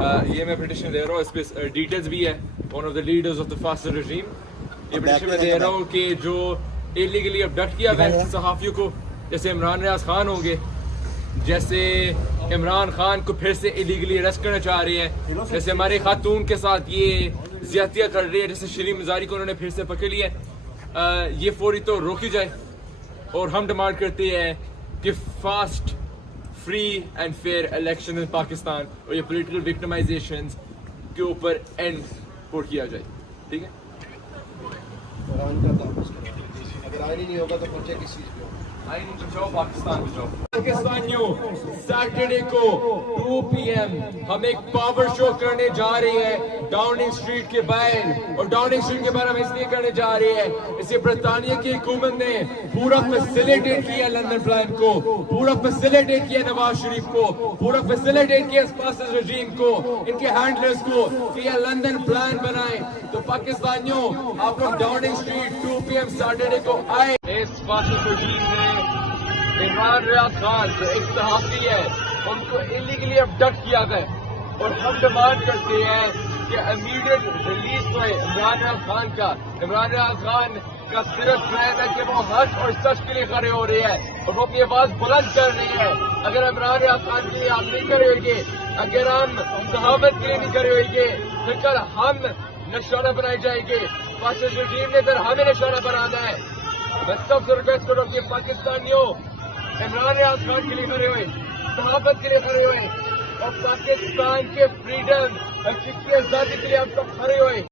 یہ میں پٹیشن دے رہا ہوں, اس پہ ڈیٹیلز بھی ہے, one of the leaders of the fascist regime. یہ پٹیشن میں دے رہا ہوں کہ جو ایلیگلی ابڈکٹ کیا ہوا ہے صحافیوں کو, جیسے عمران ریاض خان ہوں گے, جیسے عمران خان کو پھر سے ایلیگلی اریسٹ کرنا چاہ رہے ہیں, جیسے ہمارے خاتون کے ساتھ یہ زیادتیاں کر رہی ہیں, جیسے شریم مزاری کو انہوں نے پھر سے پکڑ لیا ہے, یہ فوری تو روکی جائے. اور ہم ڈیمانڈ کرتے ہیں کہ fast, free and fair election in Pakistan, اور یہ پولیٹیکل وکٹمائزیشن کے اوپر اینڈ پٹ کیا جائے. ٹھیک ہے, قرآن کا تحفظ کریں, اگر آئین ہی نہیں ہوگا تو پہنچے کس چیز پہ؟ آئین بچاؤ, پاکستان بچاؤ. پاکستانیوں سیٹرڈے کو 2 PM ہم ایک پاور شو کرنے جا رہے ہیں ڈاؤننگ اسٹریٹ کے باہر, اور ڈاؤننگ اسٹریٹ کے باہر ہم اس لیے کرنے جا رہے ہیں, اسے برطانیہ کی حکومت نے پورا فیسیلیٹیٹ کیا لندن پلان کو, پورا فیسیلیٹیٹ کیا نواز شریف کو, پورا فیسیلیٹیٹ کیا فاسسٹ رجیم کو, ان کے ہینڈلرز کو, کہ یہ لندن پلان بنائیں. تو پاکستانیوں آپ لوگ ڈاؤننگ اسٹریٹ 2 PM سیٹرڈے کو آئے. اس فاسسٹ رجیم نے عمران ریاض خان جو ایک صحافی ہے ان کو ایلیگلی ابڈکٹ کیا ہے, اور ہم ڈیمانڈ کرتے ہیں کہ امیڈیٹ ریلیز ہوئے عمران ریاض خان کا. عمران ریاض خان کا صرف کلیم ہے کہ وہ حق اور سچ کے لیے کھڑے ہو رہے ہیں, اور وہ اپنی آواز بلند کر رہی ہے. اگر عمران ریاض خان کے لیے ہم نہیں کھڑے ہوئیں گے, اگر ہم صحافت کے لیے نہیں کھڑے ہوئیں گے, پھر کل ہم نشانہ بنائے جائیں گے. فاسسٹ رجیم نے پھر ہمیں نشانہ بنانا ہے. میں سب سے ریکویسٹ کروں کہ پاکستانیوں عمران ریاض خان کے لیے کھڑے ہوئے, صحافت کے لیے کھڑے ہوئے, اور پاکستان کے فریڈم اور فکری آزادی کے لیے آپ سب کھڑے ہوئے.